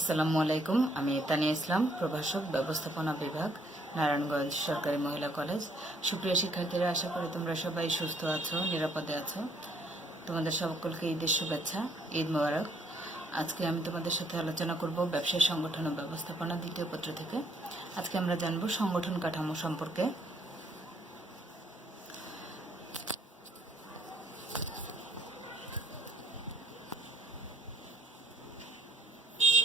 আসসালামু আলাইকুম। আমি তানিয়া ইসলাম, প্রভাষক, ব্যবস্থাপনা বিভাগ, নারায়ণগঞ্জ সরকারি মহিলা কলেজ। সুপ্রিয় শিক্ষার্থীরা, আশা করি তোমরা সবাই সুস্থ আছো, নিরাপদে আছো। তোমাদের সকলকে ঈদের শুভেচ্ছা, ঈদ মোবারক। আজকে আমি তোমাদের সাথে আলোচনা করব ব্যবসায় সংগঠন ও ব্যবস্থাপনা দ্বিতীয় পত্র থেকে। আজকে আমরা জানব সংগঠন কাঠামো সম্পর্কে।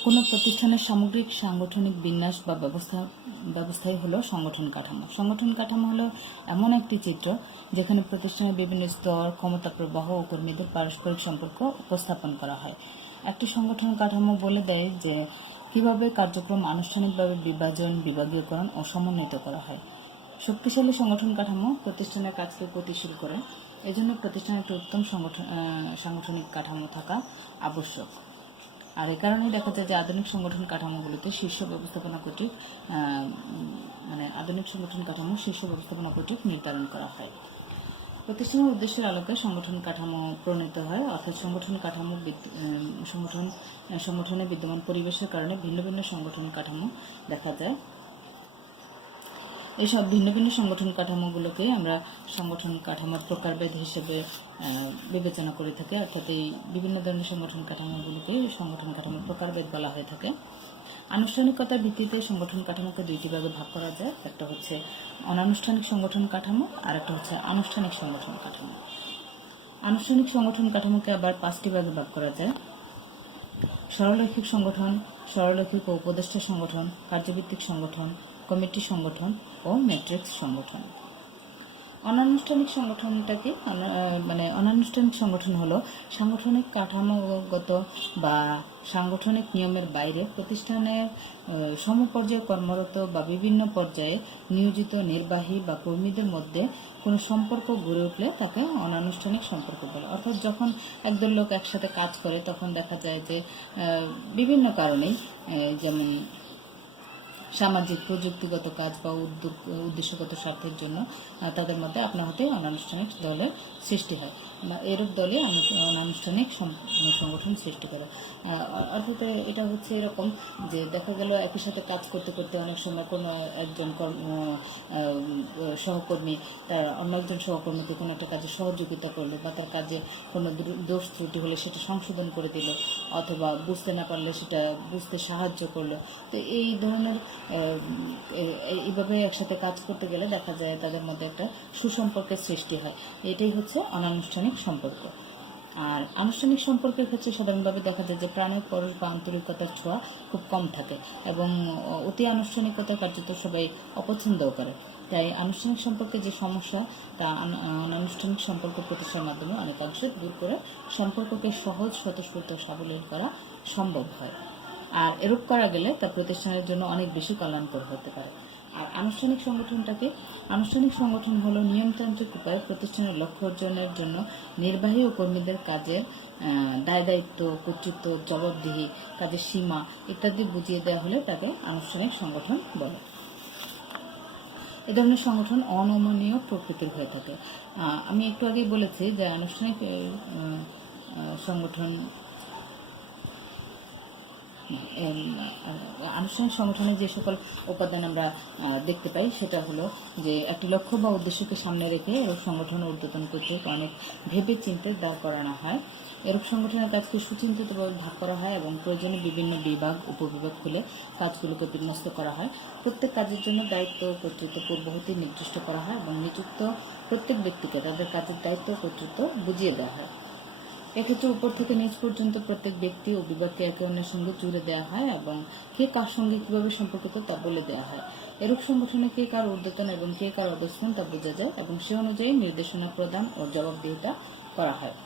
কোনো প্রতিষ্ঠানের সামগ্রিক সাংগঠনিক বিন্যাস বা ব্যবস্থাই হলো সংগঠন কাঠামো। সংগঠন কাঠামো হলো এমন একটি চিত্র যেখানে প্রতিষ্ঠানের বিভিন্ন স্তর, ক্ষমতা প্রবাহ ও কর্মীদের পারস্পরিক সম্পর্ক উপস্থাপন করা হয়। একটি সংগঠন কাঠামো বলে দেয় যে কিভাবে কার্যক্রম আনুষ্ঠানিকভাবে বিভাজন, বিভাগীয়করণ ও সমন্বিত করা হয়। শক্তিশালী সংগঠন কাঠামো প্রতিষ্ঠানের কাজকে গতিশীল করে। এজন্য প্রতিষ্ঠানের একটি উত্তম সাংগঠনিক কাঠামো থাকা আবশ্যক। আর এ কারণেই দেখা যায় যে আধুনিক সংগঠন কাঠামোগুলিতে শীর্ষ ব্যবস্থাপনা কর্তৃক নির্ধারণ করা হয়। প্রতিষ্ঠানের উদ্দেশ্যের আলোকে সংগঠন কাঠামো প্রণীত হয়, অর্থাৎ সংগঠনে বিদ্যমান পরিবেশের কারণে ভিন্ন ভিন্ন সংগঠন কাঠামো দেখা যায়। এইসব ভিন্ন ভিন্ন সংগঠন কাঠামোগুলোকে আমরা সংগঠন কাঠামোর প্রকারভেদ হিসেবে বিবেচনা করে থাকি, অর্থাৎ এই বিভিন্ন ধরনের সংগঠন কাঠামোগুলোকে সংগঠন কাঠামোর প্রকারভেদ বলা হয়ে থাকে। আনুষ্ঠানিকতার ভিত্তিতে সংগঠন কাঠামোকে দুইটি ভাগে ভাগ করা যায়। একটা হচ্ছে অনানুষ্ঠানিক সংগঠন কাঠামো, আর একটা হচ্ছে আনুষ্ঠানিক সংগঠন কাঠামো। আনুষ্ঠানিক সংগঠন কাঠামোকে আবার 5টি ভাগে ভাগ করা যায়: সরলরৈখিক সংগঠন, সরলরৈখিক ও উপদেষ্টা সংগঠন, কার্যভিত্তিক সংগঠন, কমিটি সংগঠন ও ম্যাট্রিক্স সংগঠন। অনানুষ্ঠানিক সংগঠনটাকে অনানুষ্ঠানিক সংগঠন হলো সাংগঠনিক কাঠামোগত বা সাংগঠনিক নিয়মের বাইরে প্রতিষ্ঠানের সমপর্যায়ে কর্মরত বা বিভিন্ন পর্যায়ে নিয়োজিত নির্বাহী বা কর্মীদের মধ্যে কোনো সম্পর্ক গড়ে উঠলে তাকে অনানুষ্ঠানিক সম্পর্ক বলে। অর্থাৎ যখন একদল লোক একসাথে কাজ করে তখন দেখা যায় যে বিভিন্ন কারণেই, যেমন সামাজিক, প্রযুক্তিগত কাজ বা উদ্দেশ্যগত স্বার্থের জন্য তাদের মধ্যে আপনা হতেই অনানুষ্ঠানিক দলের সৃষ্টি হয় বা এরূপ দলে অনানুষ্ঠানিক সংগঠন সৃষ্টি করে। অর্থাৎ এটা হচ্ছে এরকম যে দেখা গেল একই সাথে কাজ করতে করতে অনেক সময় কোনো একজন সহকর্মী তার অন্য একজন সহকর্মীকে কোনো একটা কাজে সহযোগিতা করলো, বা তার কাজে কোনো দোষ ত্রুটি হলে সেটা সংশোধন করে দিল, অথবা বুঝতে না পারলে সেটা বুঝতে সাহায্য করলো। তো এই ধরনের এইভাবে একসাথে কাজ করতে গেলে দেখা যায় তাদের মধ্যে একটা সুসম্পর্কের সৃষ্টি হয়। এটাই হচ্ছে অনানুষ্ঠানিক সম্পর্ক। আর আনুষ্ঠানিক সম্পর্কের ক্ষেত্রে সাধারণভাবে দেখা যায় যে প্রাণের পরশ বা আন্তরিকতার ছোঁয়া খুব কম থাকে এবং অতি আনুষ্ঠানিকতার কার্যত সবাই অপছন্দও করে। তাই আনুষ্ঠানিক সম্পর্কে যে সমস্যা তা অনানুষ্ঠানিক সম্পর্ক প্রতিষ্ঠার মাধ্যমে অনেকাংশে দূর করে সম্পর্ককে সহজ, স্বতঃস্ফূর্ত, সাবলীল করা সম্ভব হয়। আর এরূপ করা গেলে তা প্রতিষ্ঠানের জন্য অনেক বেশি কল্যাণকর হতে পারে। আর আনুষ্ঠানিক সংগঠন হলো নিয়মতান্ত্রিক উপায়ে প্রতিষ্ঠানের লক্ষ্য অর্জনের জন্য নির্বাহী ও কর্মীদের কাজের দায় দায়িত্ব, কর্তৃত্ব, জবাবদিহি, কাজের সীমা ইত্যাদি বুঝিয়ে দেওয়া হলে তাকে আনুষ্ঠানিক সংগঠন বলে। এ ধরনের সংগঠন অনমনীয় প্রকৃতির হয়ে থাকে। আমি একটু আগেই বলেছি যে আনুষ্ঠানিক সংগঠনের যে সকল উপাদান আমরা দেখতে পাই সেটা হলো যে একটি লক্ষ্য বা উদ্দেশ্যকে সামনে রেখে এরূপ সংগঠন ঊর্ধ্বতন কর্তৃক অনেক ভেবে চিন্তে দাঁড় করানো হয়। এরূপ সংগঠনের কাজকে সুচিন্তিতভাবে ভাগ করা হয় এবং প্রয়োজনে বিভিন্ন বিভাগ, উপবিভাগ খুলে কাজগুলোকে বিন্যস্ত করা হয়। প্রত্যেক কাজের জন্য দায়িত্ব ও কর্তৃত্ব পূর্ব হতেই নির্দিষ্ট করা হয় এবং নিযুক্ত প্রত্যেক ব্যক্তিকে তাদের কাজের দায়িত্ব ও কর্তৃত্ব বুঝিয়ে দেওয়া হয়। এক্ষেত্রে উপর থেকে নিচ পর্যন্ত প্রত্যেক ব্যক্তি ও বিভাগকে একে অন্যের সঙ্গে জুড়ে দেওয়া হয় এবং কে কার সঙ্গে কিভাবে সম্পর্কিত তা বলে দেওয়া হয়। এরূপ সংগঠনে কে কার ঊর্ধ্বতন এবং কে কার অধস্তন তা বোঝা যায় এবং সে অনুযায়ী নির্দেশনা প্রদান ও জবাবদিহিতা করা হয়।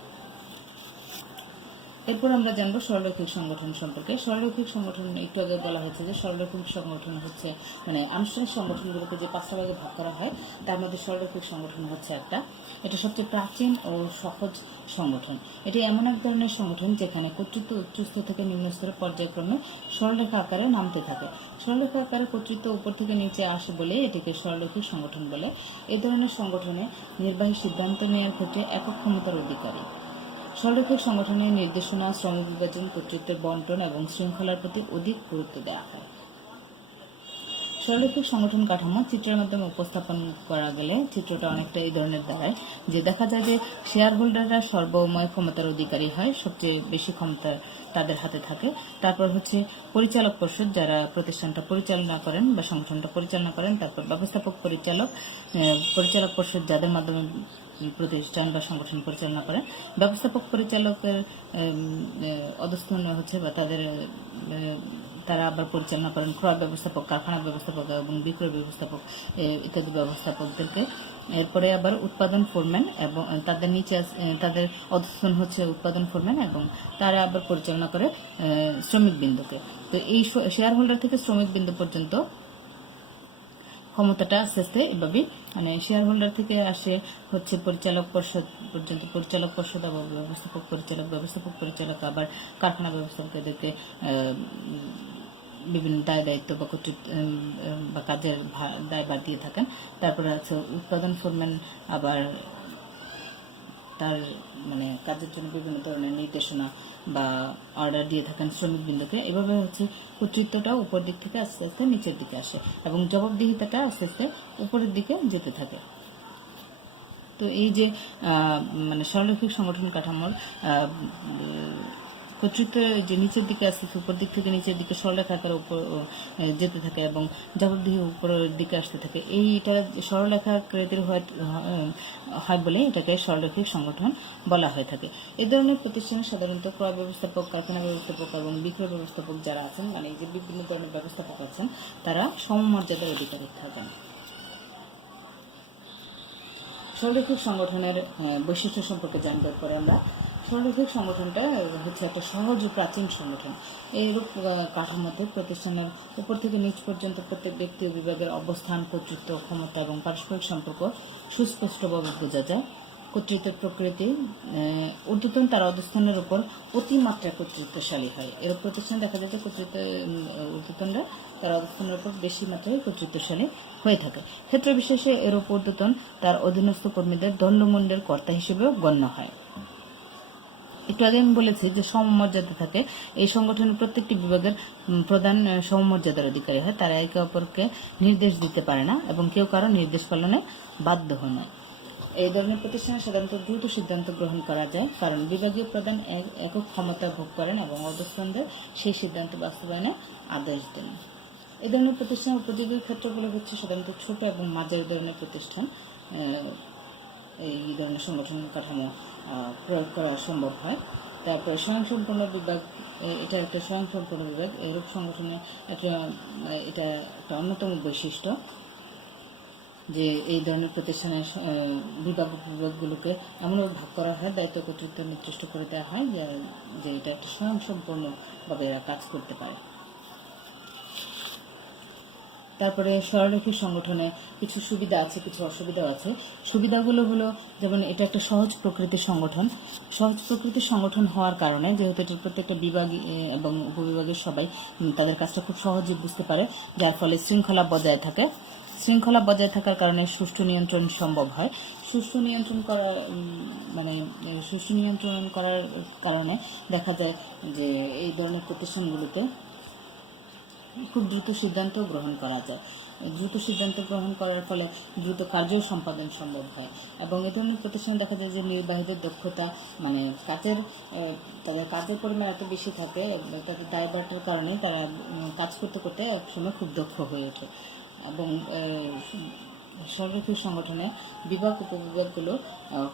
এরপর আমরা জানবো সরলরৈখিক সংগঠন সম্পর্কে। সরলরৈখিক সংগঠন একটু আগে বলা হয়েছে যে সরলরৈখিক সংগঠন হচ্ছে আনুষ্ঠানিক সংগঠনগুলোকে যে 5টা ভাগে ভাগ করা হয় তার মধ্যে সরলরৈখিক সংগঠন হচ্ছে একটা। এটা সবচেয়ে প্রাচীন ও সহজ সংগঠন। এটি এমন এক ধরনের সংগঠন যেখানে কর্তৃত্ব উচ্চস্তর থেকে নিম্নস্তরে পর্যায়ক্রমে সরলরেখা আকারে নামতে থাকে। সরলরেখা আকারে কর্তৃত্ব উপর থেকে নিচে আসে বলে এটিকে সরলরৈখিক সংগঠন বলে। এই ধরনের সংগঠনে নির্বাহী সিদ্ধান্ত নেওয়ার ক্ষেত্রে একক ক্ষমতার অধিকারী। সরলরৈখিক সংগঠনের নির্দেশনা, শ্রম বিভাজন, কর্তৃত্বের বন্টন এবং শৃঙ্খলার প্রতি অধিক গুরুত্ব দেওয়া হয়। সরলরৈখিক সংগঠন কাঠামো চিত্রের মাধ্যমে উপস্থাপন করা গেলে চিত্রটা অনেকটা এই ধরনের দাঁড়ায়, যে দেখা যায় যে শেয়ার হোল্ডাররা সর্বময় ক্ষমতার অধিকারী হয়, সবচেয়ে বেশি ক্ষমতা তাদের হাতে থাকে। তারপর হচ্ছে পরিচালক পর্ষদ, যারা প্রতিষ্ঠানটা পরিচালনা করেন বা সংগঠনটা পরিচালনা করেন। তারপর ব্যবস্থাপক পরিচালক, পরিচালক পর্ষদ যাদের মাধ্যমে প্রতিষ্ঠান বা সংগঠন পরিচালনা করেন। ব্যবস্থাপক পরিচালকের অধস্তন হচ্ছে বা তারা আবার পরিচালনা করেন ক্রয় ব্যবস্থাপক, কারখানা ব্যবস্থাপক এবং বিক্রয় ব্যবস্থাপক ইত্যাদি ব্যবস্থাপকদেরকে। এরপরে আবার উৎপাদন ফোরম্যান এবং তাদের নিচে তাদের অধস্তন হচ্ছে উৎপাদন ফোরম্যান, এবং তারা আবার পরিচালনা করে শ্রমিক বিন্দুকে। তো এই শেয়ার হোল্ডার থেকে শ্রমিক বিন্দু পর্যন্ত ক্ষমতাটা আস্তে আস্তে এভাবেই মানে শেয়ার হোল্ডার থেকে আসে হচ্ছে পরিচালক পর্ষদ পর্যন্ত, পরিচালক পর্ষদ আবার ব্যবস্থাপক পরিচালক, ব্যবস্থাপক পরিচালক আবার কারখানা ব্যবস্থাপকদেরকে বিভিন্ন দায় দায়িত্ব বা কর্তৃত্ব বা কাজের দায়ভার দিয়ে থাকেন। তারপরে আছে উৎপাদন ফোরম্যান, আবার তার মানে কাজের জন্য বিভিন্ন ধরনের নির্দেশনা বা অর্ডার দিয়ে থাকেন শ্রমিক বিন্দুকে। এভাবে হচ্ছে কর্তৃত্বটা উপর দিক থেকে আস্তে আস্তে নিচের দিকে আসে এবং জবাবদিহিতাটা আস্তে আস্তে উপরের দিকে যেতে থাকে। তো এই যে মানে সরলরৈখিক সংগঠন কাঠামোর কর্তৃত্ব যে নিচের দিকে আসতে উপর দিক থেকে নিচের দিকে সরলরেখাকার উপর যেতে থাকে এবং জবাবদিহি উপরের দিকে আসতে থাকে। এইটা সরলরেখাকৃতির হয় বলে এটাকে সরলরৈখিক সংগঠন বলা হয়ে থাকে। এ ধরনের প্রতিষ্ঠানে সাধারণত ক্রয় ব্যবস্থাপক, কারখানা ব্যবস্থাপক এবং বিক্রয় ব্যবস্থাপক যারা আছেন, মানে এই যে বিভিন্ন ধরনের ব্যবস্থাপক আছেন, তারা সমমর্যাদার অধিকারী থাকেন। সরলরৈখিক সংগঠনের বৈশিষ্ট্য সম্পর্কে জানবার পরে আমরা সরলরৈখিক সংগঠনটা হচ্ছে একটা সহজ ও প্রাচীন সংগঠন। এইরূপ কাঠামোতে প্রতিষ্ঠানের উপর থেকে নিচ পর্যন্ত প্রত্যেক ব্যক্তি ও বিভাগের অবস্থান, কর্তৃত্ব, ক্ষমতা এবং পারস্পরিক সম্পর্ক সুস্পষ্টভাবে বোঝা যায়। কর্তৃত্বের প্রকৃতি ঊর্ধ্বতন তার অবস্থানের উপর অতিমাত্রা কর্তৃত্বশালী হয়। এরূপ প্রতিষ্ঠান দেখা যায় যে ঊর্ধ্বতনরা তার অবস্থানের উপর বেশি মাত্রায় কর্তৃত্বশালী হয়ে থাকে। ক্ষেত্র বিশেষে এরূপ ঊর্ধ্বতন তার অধীনস্থ কর্মীদের দণ্ডমুণ্ডের কর্তা হিসেবেও গণ্য হয়। একটু আগে আমি বলেছি যে সমমর্যাদা থাকে। এই সংগঠনের প্রত্যেকটি বিভাগের প্রধান সমমর্যাদার অধিকারী হয়। তারা একে অপরকে নির্দেশ দিতে পারে না এবং কেউ কারো নির্দেশ পালনে বাধ্য হয় না। এই ধরনের প্রতিষ্ঠানে সাধারণত দ্রুত সিদ্ধান্ত গ্রহণ করা যায়, কারণ বিভাগীয় প্রধান একক ক্ষমতা ভোগ করেন এবং অধস্তনদের সেই সিদ্ধান্ত বাস্তবায়নে আদেশ দেন। এই ধরনের প্রতিষ্ঠানের উপযোগী ক্ষেত্রগুলো হচ্ছে সাধারণত ছোট এবং মাঝারি ধরনের প্রতিষ্ঠান। এই ধরনের সংগঠন কাঠামো প্রয়োগ করা সম্ভব হয়। তারপরে স্বয়ংসম্পূর্ণ বিভাগ, এটা একটা স্বয়ংসম্পূর্ণ বিভাগ। এরূপ সংগঠনের এটা একটা অন্যতম বৈশিষ্ট্য যে এই ধরনের প্রতিষ্ঠানের বিভাগগুলোকে এমনভাবে ভাগ করা হয়, দায়িত্ব কর্তৃত্ব নির্দিষ্ট করে দেওয়া হয় যে এটা একটা স্বয়ংসম্পূর্ণভাবে এরা কাজ করতে পারে। তারপরে সরলরৈখিক সংগঠনে কিছু সুবিধা আছে, কিছু অসুবিধাও আছে। সুবিধাগুলো হলো, যেমন এটা একটা সহজ প্রকৃতির সংগঠন। সহজ প্রকৃতির সংগঠন হওয়ার কারণে যেহেতু এটা প্রত্যেকটা বিভাগ এবং উপবিভাগের সবাই তাদের কাজটা খুব সহজে বুঝতে পারে, যার ফলে শৃঙ্খলা বজায় থাকে। শৃঙ্খলা বজায় থাকার কারণে সুষ্ঠু নিয়ন্ত্রণ সম্ভব হয়। সুষ্ঠু নিয়ন্ত্রণ করার কারণে দেখা যায় যে এই ধরনের প্রতিষ্ঠানগুলোতে খুব দ্রুত সিদ্ধান্ত গ্রহণ করা যায়। দ্রুত সিদ্ধান্ত গ্রহণ করার ফলে দ্রুত কার্য সম্পাদন সম্ভব হয় এবং এ ধরনের প্রতিষ্ঠানে দেখা যায় যে নির্বাহীদের দক্ষতা মানে তাদের কাজের পরিমাণ এত বেশি থাকে, তাদের দায়ভারটার কারণে তারা কাজ করতে করতে একসময় খুব দক্ষ হয়ে ওঠে। এবং সরলরৈখিক সংগঠনে বিভাগ উপবিভাগগুলো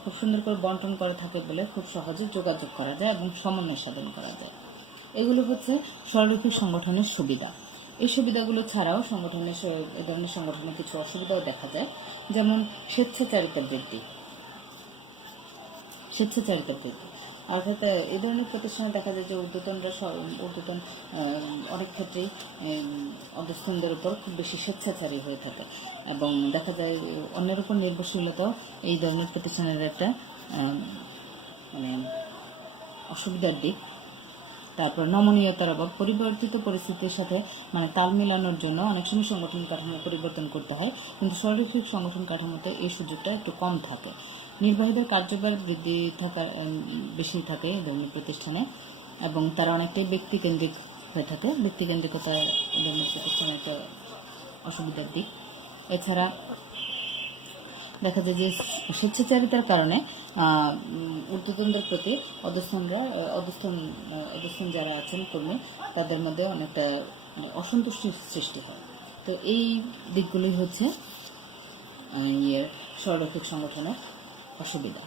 খুব সুন্দর করে বন্টন করা থাকে বলে খুব সহজে যোগাযোগ করা যায় এবং সমন্বয় সাধন করা যায়। এগুলো হচ্ছে সরলরৈখিক সংগঠনের সুবিধা। এই সুবিধাগুলো ছাড়াও এ ধরনের সংগঠনের কিছু অসুবিধাও দেখা যায়, যেমন স্বেচ্ছাচারিতা বৃদ্ধি। অর্থাৎ এই ধরনের প্রতিষ্ঠানে দেখা যায় যে ঊর্ধ্বতন অনেক ক্ষেত্রেই অধস্তনদের উপর খুব বেশি স্বেচ্ছাচারী হয়ে থাকে এবং দেখা যায় অন্যের উপর নির্ভরশীলতাও এই ধরনের প্রতিষ্ঠানের একটা মানে অসুবিধার দিক। তারপর নমনীয়তার অভাব, পরিবর্তিত পরিস্থিতির সাথে মানে তাল মেলানোর জন্য অনেক সময় সংগঠন কাঠামো পরিবর্তন করতে হয়, কিন্তু সরলরৈখিক সংগঠন কাঠামোতে এই সুযোগটা একটু কম থাকে। নির্বাহীদের কার্যভার বৃদ্ধি বেশি থাকে এই ধরনের প্রতিষ্ঠানে, এবং তারা অনেকটাই ব্যক্তিকেন্দ্রিক হয়ে থাকে। ব্যক্তিকেন্দ্রিকতা এই ধরনের প্রতিষ্ঠানের একটা অসুবিধার দিক। এছাড়া দেখা যায় যে স্বেচ্ছাচারিতার কারণে ঊর্ধ্বতনদের প্রতি অধস্তন যারা আছেন কর্মী, তাদের মধ্যে অনেকটা অসন্তুষ্টির সৃষ্টি হয়। তো এই দিকগুলোই হচ্ছে সংরক্ষক সংগঠনের অসুবিধা।